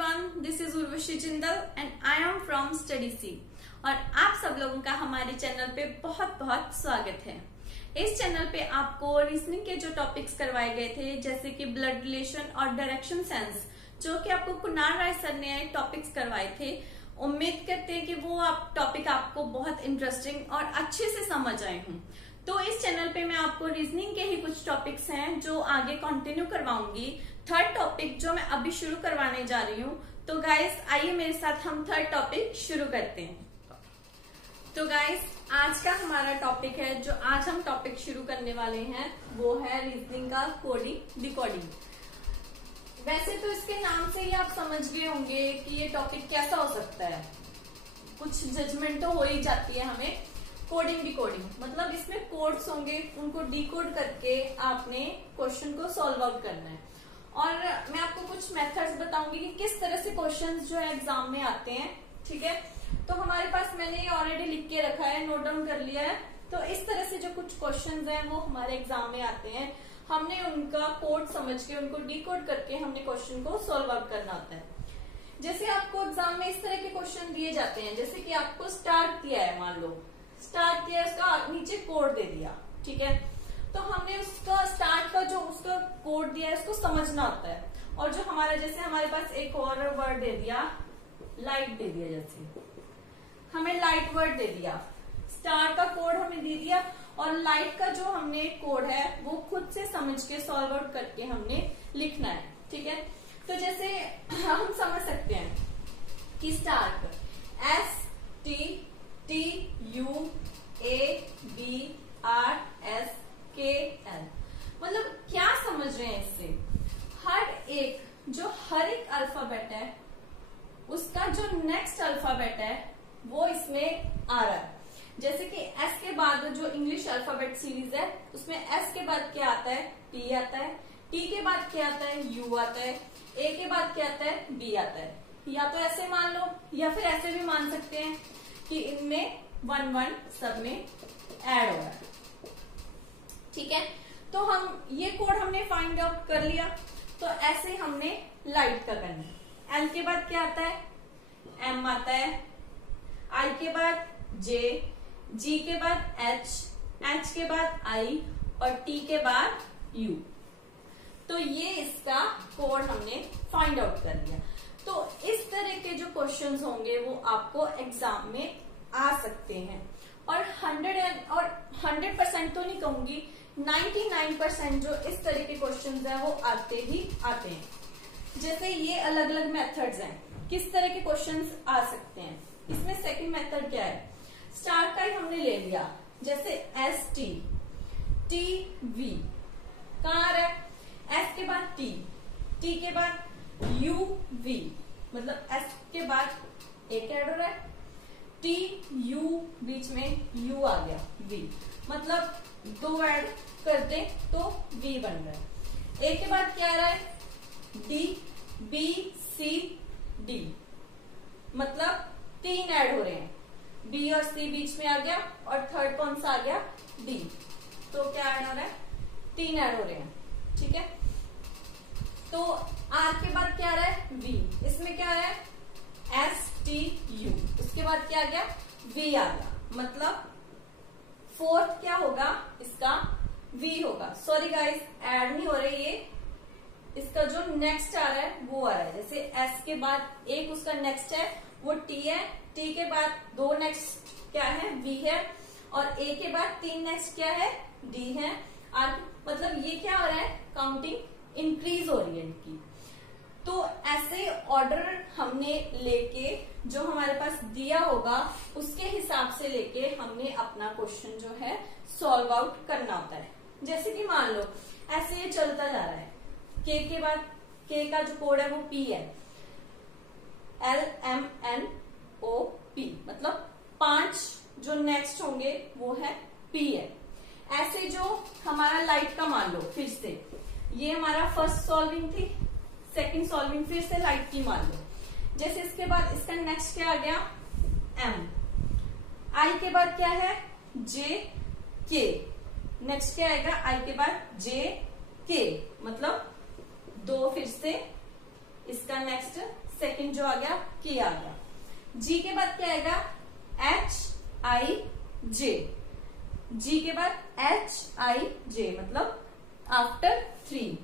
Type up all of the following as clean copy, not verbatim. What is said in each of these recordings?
everyone, this is Urvashi Jindal and I am from Study C और आप सब लोगों का हमारे चैनल पे बहुत बहुत स्वागत है। इस चैनल पे आपको रीजनिंग के जो टॉपिक्स करवाए गए थे जैसे कि ब्लड रिलेशन और डायरेक्शन सेंस, जो कि आपको कुणाल राय सर ने टॉपिक्स करवाए थे, उम्मीद करते हैं कि वो टॉपिक आपको बहुत इंटरेस्टिंग और अच्छे से समझ आए हों। तो इस चैनल पे मैं आपको रीजनिंग के ही कुछ टॉपिक्स हैं जो आगे कंटिन्यू करवाऊंगी। थर्ड टॉपिक जो मैं अभी शुरू करवाने जा रही हूँ। तो गाइस आइए मेरे साथ हम थर्ड टॉपिक शुरू करते हैं। तो गाइस आज का हमारा टॉपिक है, जो आज हम टॉपिक शुरू करने वाले हैं वो है रीजनिंग का कोडिंग डिकोडिंग। वैसे तो इसके नाम से ही आप समझ गए होंगे कि ये टॉपिक कैसा हो सकता है। कुछ जजमेंट तो हो ही जाती है हमें। कोडिंग डिकोडिंग मतलब इसमें कोड्स होंगे, उनको डिकोड करके आपने क्वेश्चन को सॉल्व आउट करना है। और मैं आपको कुछ मेथड्स बताऊंगी कि किस तरह से क्वेश्चंस जो है एग्जाम में आते हैं। ठीक है, तो हमारे पास मैंने ऑलरेडी लिख के रखा है, नोट डाउन कर लिया है। तो इस तरह से जो कुछ क्वेश्चंस हैं वो हमारे एग्जाम में आते हैं। हमने उनका कोड समझ के उनको डिकोड करके हमने क्वेश्चन को सॉल्व आउट करना होता है। जैसे आपको एग्जाम में इस तरह के क्वेश्चन दिए जाते हैं, जैसे कि आपको स्टार्ट किया है, मान लो स्टार्ट किया, उसका नीचे कोड दे दिया। ठीक है, तो हमने उसका स्टार्ट का जो उसका कोड दिया है उसको समझना होता है। और जो हमारा जैसे हमारे पास एक और वर्ड दे दिया, लाइट दे दिया, जैसे हमें लाइट वर्ड दे दिया, स्टार का कोड हमें दे दिया और लाइट का जो हमने कोड है वो खुद से समझ के सॉल्व आउट करके हमने लिखना है। ठीक है, तो जैसे हम समझ सकते हैं कि स्टार STTUABRSKL मतलब क्या समझ रहे हैं इससे। हर एक अल्फाबेट है उसका जो नेक्स्ट अल्फाबेट है वो इसमें आ रहा है। जैसे कि एस के बाद जो इंग्लिश अल्फाबेट सीरीज है उसमें एस के बाद क्या आता है, टी आता है, टी के बाद क्या आता है, यू आता है, ए के बाद क्या आता है, बी आता है। या तो ऐसे मान लो या फिर ऐसे भी मान सकते हैं कि इनमें 1-1 सब में ऐड हो रहा है। ठीक है, तो हम ये कोड हमने फाइंड आउट कर लिया। तो ऐसे हमने लाइट का करना है। एल के बाद क्या आता है, एम आता है, आई के बाद जे, जी के बाद एच, एच के बाद आई और टी के बाद यू। तो ये इसका कोड हमने फाइंड आउट कर लिया। तो इस तरह के जो क्वेश्चंस होंगे वो आपको एग्जाम में आ सकते हैं। और 100% तो नहीं कहूंगी, 99% जो इस तरह के क्वेश्चंस हैं वो आते ही आते हैं। जैसे ये अलग अलग मेथड्स हैं किस तरह के क्वेश्चंस आ सकते हैं। इसमें सेकंड मेथड क्या है, स्टार का ही हमने ले लिया, जैसे ST, TV कहाँ आ रहा है, S के बाद T, T के बाद UV मतलब S के बाद एक ऐड हो रहा है, TU बीच में U आ गया, V मतलब 2 ऐड कर दे तो V बन रहा है। A के बाद क्या आ रहा है, D, B, C, D मतलब 3 ऐड हो रहे हैं, B और C बीच में आ गया और थर्ड कौन सा आ गया, D। तो क्या ऐड हो रहा है, 3 ऐड हो रहे हैं। ठीक है, तो R के बाद क्या आ रहा है, V, इसमें क्या आ रहा है, STU, उसके बाद क्या आ गया, V आ गया, मतलब फोर्थ क्या होगा इसका, V होगा। सॉरी गाइस, ऐड नहीं हो रही ये, इसका जो नेक्स्ट आ रहा है वो आ रहा है। जैसे S के बाद एक उसका नेक्स्ट है वो T है, T के बाद 2 नेक्स्ट क्या है, V है, और A के बाद 3 नेक्स्ट क्या है, D है। मतलब ये क्या हो रहा है, काउंटिंग इंक्रीज हो रही है इनकी। तो ऐसे ऑर्डर हमने लेके जो हमारे पास दिया होगा उसके हिसाब से लेके हमने अपना क्वेश्चन जो है सॉल्व आउट करना होता है। जैसे कि मान लो ऐसे ये चलता जा रहा है, K के बाद K का जो कोड है वो P है, LMNOP मतलब 5 जो नेक्स्ट होंगे वो है P है। ऐसे जो हमारा लाइट का मान लो, फिर से ये हमारा फर्स्ट सॉल्विंग थी, सेकंड सॉल्विंग फिर से लाइट की मान लो। जैसे इसके बाद इसका नेक्स्ट क्या आ गया, M, I के बाद क्या है, J, K, नेक्स्ट क्या आएगा, I के बाद J, K मतलब 2 फिर से इसका नेक्स्ट सेकंड जो आ गया के आ गया। जी के बाद क्या आएगा, HIJ। जी के बाद HIJ मतलब आफ्टर 3,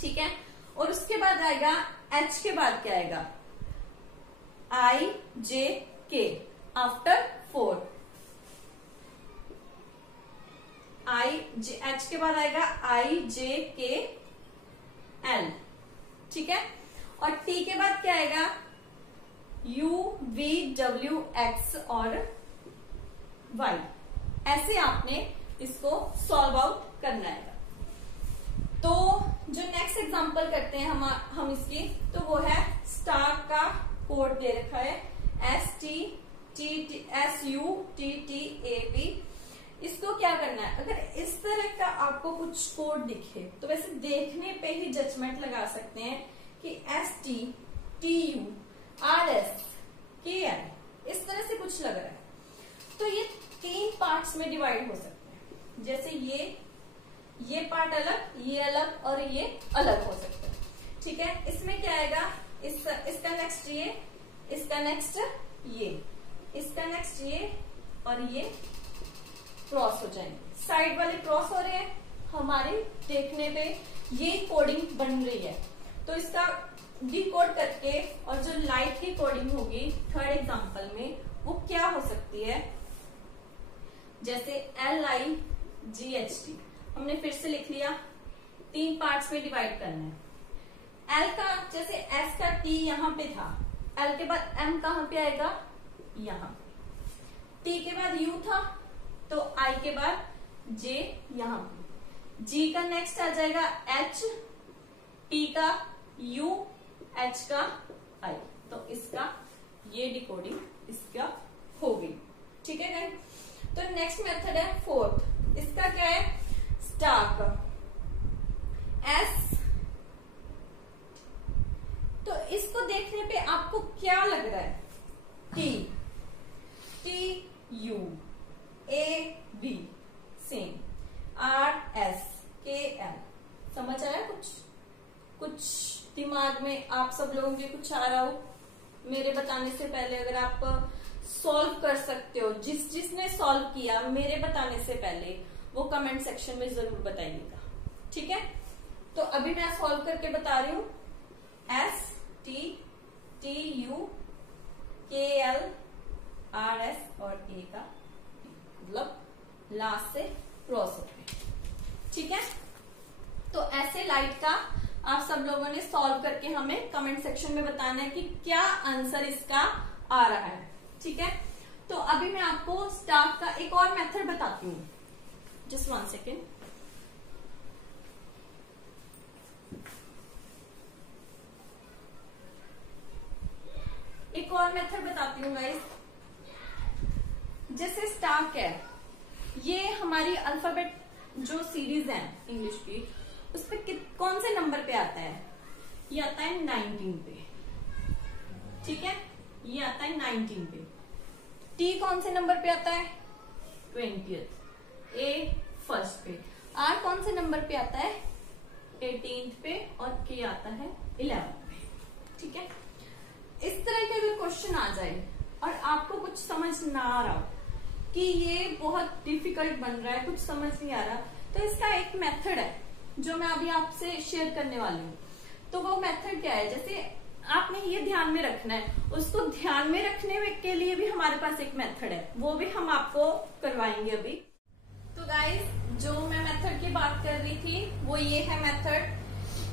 ठीक है। और उसके बाद आएगा H के बाद क्या आएगा, IJK आफ्टर 4। H के बाद आएगा IJKL, ठीक है। और T के बाद क्या आएगा, UVWX और Y। ऐसे आपने इसको सॉल्व आउट करना है। तो जो नेक्स्ट एग्जांपल करते हैं हम इसकी, तो वो है स्टार का कोड दे रखा है SUTTAB। इसको क्या करना है, अगर इस तरह का आपको कुछ कोड दिखे तो वैसे देखने पे ही जजमेंट लगा सकते हैं कि STTURSKL इस तरह से कुछ लग रहा है। तो ये 3 पार्ट्स में डिवाइड हो सकते हैं, जैसे ये पार्ट अलग, ये अलग और ये अलग हो सकता है, ठीक है। इसमें क्या आएगा, इसका नेक्स्ट ये, इसका नेक्स्ट ये, इसका नेक्स्ट ये और ये क्रॉस हो जाएंगे। साइड वाले क्रॉस हो रहे हैं, हमारे देखने पे ये कोडिंग बन रही है। तो इसका डिकोड करके और जो लाइट की कोडिंग होगी थर्ड एग्जांपल में, वो क्या हो सकती है, जैसे LIGHT हमने फिर से लिख लिया, 3 पार्ट्स में डिवाइड करना है। L का, जैसे S का T यहाँ पे था, L के बाद M कहाँ पे आएगा, यहाँ। T के बाद U था, तो I के बाद J यहाँ पे। G का नेक्स्ट आ जाएगा H, T का U, H का I। तो इसका ये डिकोडिंग इसका हो गई, ठीक है गाइस। तो नेक्स्ट मेथड है फोर्थ, इसका क्या है, स्टार्क S। तो इसको देखने पे आपको क्या लग रहा है, TUAB सेम, RSKL। समझ आया कुछ दिमाग में आप सब लोगों के कुछ आ रहा हो। मेरे बताने से पहले अगर आप सॉल्व कर सकते हो, जिसने सॉल्व किया मेरे बताने से पहले, वो कमेंट सेक्शन में जरूर बताइएगा, ठीक है। तो अभी मैं सॉल्व करके बता रही हूं, STTUKL RS और A का मतलब लास्ट से क्रॉस हो गए, ठीक है। तो ऐसे लाइट का आप सब लोगों ने सॉल्व करके हमें कमेंट सेक्शन में बताना है कि क्या आंसर इसका आ रहा है, ठीक है। तो अभी मैं आपको स्टार्क का एक और मेथड बताती हूँ, जस्ट 1 सेकेंड। एक और मेथड बताती हूँ गाइस। जैसे स्टार्क है, ये हमारी अल्फाबेट जो सीरीज है इंग्लिश की, उस पे कौन से नंबर पे आता है, ये आता है 19 पे, ठीक है। ये आता है 19 पे। टी कौन से नंबर पे आता है, 20th। ए फर्स्ट पे। आर कौन से नंबर पे आता है, 18th पे। और के आता है 11th पे, ठीक है। इस तरह के अगर क्वेश्चन आ जाए और आपको कुछ समझ ना आ रहा कि ये बहुत डिफिकल्ट बन रहा है, कुछ समझ नहीं आ रहा, तो इसका एक मेथड है जो मैं अभी आपसे शेयर करने वाली हूँ। तो वो मेथड क्या है, जैसे आपने ये ध्यान में रखना है, उसको ध्यान में रखने के लिए भी हमारे पास एक मेथड है, वो भी हम आपको करवाएंगे अभी। तो गाइस, जो मैं मेथड की बात कर रही थी वो ये है मेथड।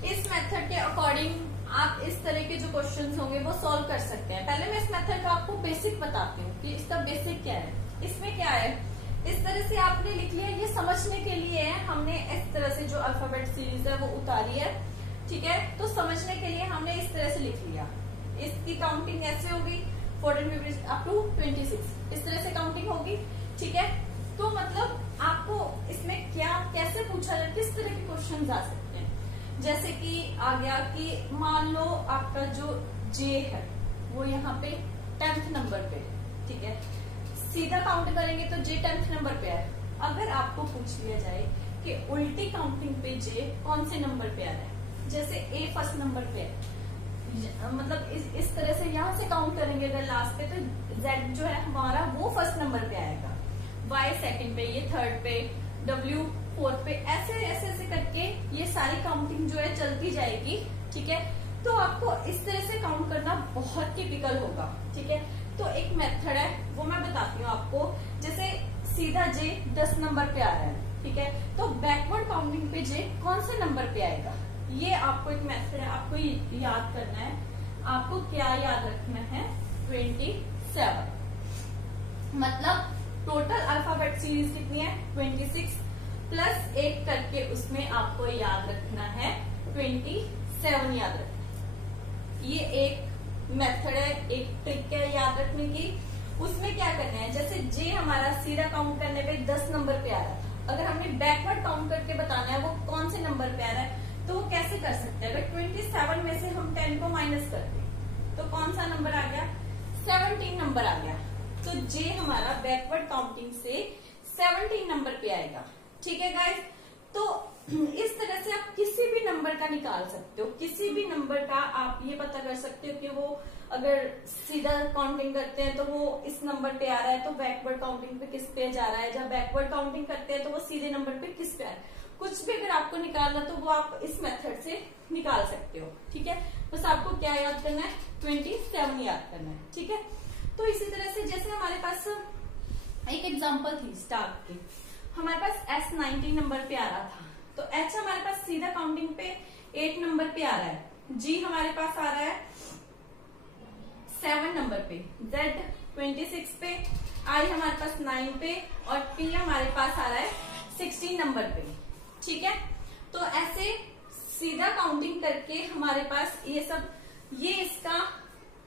इस मेथड के अकॉर्डिंग आप इस तरह के जो क्वेश्चंस होंगे वो सॉल्व कर सकते हैं। पहले मैं इस मेथड का आपको बेसिक बताती हूँ कि इसका बेसिक क्या है। इसमें क्या है, इस तरह से आपने लिख लिया, ये समझने के लिए है, हमने इस तरह से जो अल्फाबेट सीरीज है वो उतारी है, ठीक है। तो समझने के लिए हमने इस तरह से लिख लिया। इसकी काउंटिंग ऐसे होगी 14 अप टू 26, इस तरह से काउंटिंग होगी, ठीक है। तो मतलब आपको इसमें क्या कैसे पूछा जाए, किस तरह के क्वेश्चन आ सकते हैं। जैसे कि आ गया कि मान लो आपका जो जे है वो यहाँ पे 10th नंबर पे, ठीक है। सीधा काउंट करेंगे तो जे 10th नंबर पे है। अगर आपको पूछ लिया जाए कि उल्टी काउंटिंग पे जे कौन से नंबर पे आ रहा है, जैसे ए फर्स्ट नंबर पे है, मतलब इस तरह से यहाँ से काउंट करेंगे अगर लास्ट पे, तो जेड जो है हमारा वो फर्स्ट नंबर पे आएगा, वाई सेकंड पे, ये थर्ड पे, डब्ल्यू फोर्थ पे, ऐसे ऐसे ऐसे करके ये सारी काउंटिंग जो है चलती जाएगी। ठीक है, तो आपको इस तरह से काउंट करना बहुत टिपिकल होगा। ठीक है, तो एक मेथड है वो मैं बताती हूँ आपको। जैसे सीधा जे 10 नंबर पे आ रहा है, ठीक है, तो बैकवर्ड काउंटिंग पे जे कौन से नंबर पे आएगा, ये आपको एक मेथड है, आपको याद करना है। आपको क्या याद रखना है, 27, मतलब टोटल अल्फाबेट सीरीज कितनी है, 26 प्लस 1 करके उसमें आपको याद रखना है 27 याद रखना है। ये एक मेथड है, एक ट्रिक है याद रखने की। उसमें क्या करना है, जैसे जे हमारा सीधा काउंट करने पे 10 नंबर पे आ रहा है, अगर हमने बैकवर्ड काउंट करके बताना है वो कौन से नंबर पे आ रहा है, तो वो कैसे कर सकते हैं। अगर 27 में से हम 10 को माइनस करते हैं तो कौन सा नंबर आ गया, 17 नंबर आ गया। तो जे हमारा बैकवर्ड काउंटिंग से 17 नंबर पे आएगा। ठीक है गाइस, तो इस तरह से आप किसी भी नंबर का निकाल सकते हो, किसी भी नंबर का आप ये पता कर सकते हो कि वो अगर सीधा काउंटिंग करते हैं तो वो इस नंबर पे आ रहा है, तो बैकवर्ड काउंटिंग पे किस पे जा रहा है, जब बैकवर्ड काउंटिंग करते हैं तो वो सीधे नंबर पे किस पे आ रहा है। कुछ भी अगर आपको निकालना तो वो आप इस मेथड से निकाल सकते हो। ठीक है, बस आपको क्या याद करना है, 27 याद करना है। ठीक है, तो इसी तरह से जैसे हमारे पास एक एग्जांपल थी स्टार्ट की, हमारे पास S 19 नंबर पे आ रहा था, तो H हमारे पास सीधा काउंटिंग पे 8 नंबर पे आ रहा है, G हमारे पास आ रहा है 7 नंबर पे, Z 26 पे, I हमारे पास 9 पे और P हमारे पास आ रहा है 16 नंबर पे। ठीक है, तो ऐसे सीधा काउंटिंग करके हमारे पास ये सब, ये इसका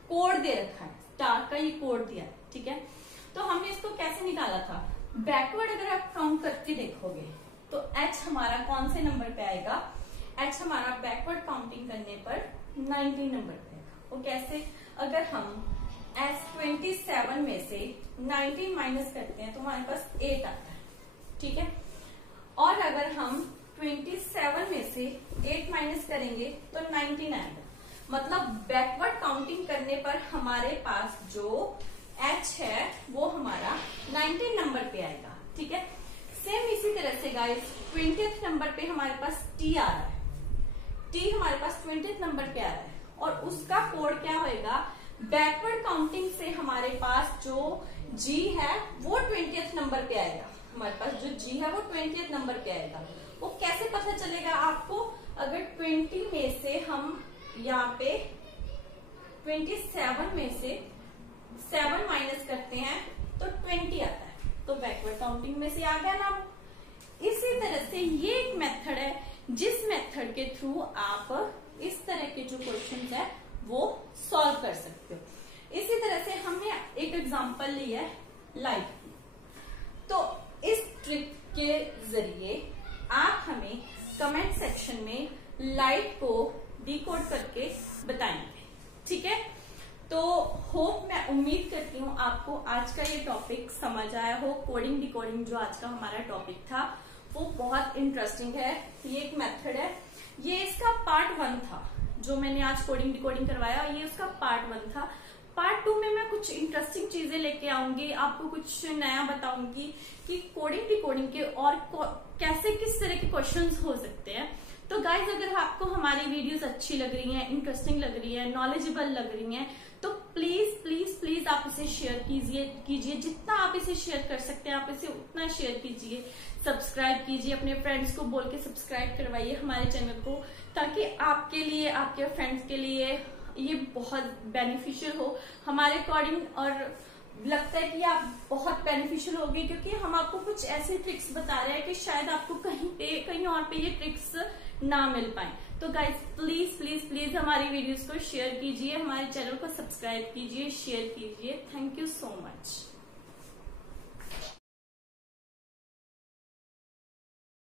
कोड दे रखा है, स्टार का ये कोड दिया है। ठीक है, तो हमने इसको कैसे निकाला था, बैकवर्ड अगर आप काउंट करके देखोगे तो H हमारा कौन से नंबर पे आएगा, H हमारा बैकवर्ड काउंटिंग करने पर 19 नंबर पे आएगा। वो कैसे, अगर हम S 27 में से 19 माइनस करते हैं तो हमारे पास 8 आता है। ठीक है, और अगर हम 27 में से 8 माइनस करेंगे तो 19 आएगा, मतलब बैकवर्ड काउंटिंग करने पर हमारे पास जो H है वो हमारा 19 नंबर पे आएगा। ठीक है, सेम इसी तरह से गाइस 20th नंबर पे हमारे पास T आ रहा है, T हमारे पास 20th नंबर पे आ रहा है और उसका कोड क्या होएगा, बैकवर्ड काउंटिंग से हमारे पास जो G है वो 20th नंबर पे आएगा, हमारे पास जो G है वो 20th नंबर पे आएगा। वो कैसे पता चलेगा आपको, अगर 20 में से हम यहाँ पे 27 में से 7 माइनस करते हैं तो 20 आता है, तो बैकवर्ड काउंटिंग में से आ गया ना। इसी तरह से ये एक मेथड है जिस मेथड के थ्रू आप इस तरह के जो क्वेश्चन है वो सॉल्व कर सकते हो। इसी तरह से हमने एक एग्जांपल लिया है लाइट की, तो इस ट्रिक के जरिए आप हमें कमेंट सेक्शन में लाइट को डिकोड करके बताएंगे। ठीक है, तो होप, मैं उम्मीद करती हूँ आपको आज का ये टॉपिक समझ आया हो। कोडिंग डिकोडिंग जो आज का हमारा टॉपिक था वो बहुत इंटरेस्टिंग है। ये एक मेथड है, ये इसका पार्ट 1 था जो मैंने आज कोडिंग डिकोडिंग करवाया, ये उसका पार्ट 1 था। पार्ट 2 में मैं कुछ इंटरेस्टिंग चीजें लेके आऊंगी, आपको कुछ नया बताऊंगी कि कोडिंग डिकोडिंग के और कैसे किस तरह के क्वेश्चंस हो सकते हैं। तो गाइज, अगर आपको हमारी वीडियोस अच्छी लग रही हैं, इंटरेस्टिंग लग रही है, नॉलेजेबल लग रही हैं, तो प्लीज प्लीज प्लीज आप इसे शेयर कीजिए, जितना आप इसे शेयर कर सकते हैं आप इसे उतना शेयर कीजिए, सब्सक्राइब कीजिए, अपने फ्रेंड्स को बोल के सब्सक्राइब करवाइए हमारे चैनल को, ताकि आपके लिए, आपके फ्रेंड्स के लिए ये बहुत बेनिफिशियल हो हमारे अकॉर्डिंग। और लगता है कि आप बहुत बेनिफिशियल होगी, क्योंकि हम आपको कुछ ऐसे ट्रिक्स बता रहे हैं कि शायद आपको कहीं और पे ये ट्रिक्स ना मिल पाए। तो गाइज, प्लीज प्लीज प्लीज हमारी वीडियोस को शेयर कीजिए, हमारे चैनल को सब्सक्राइब कीजिए, शेयर कीजिए। Thank you so much.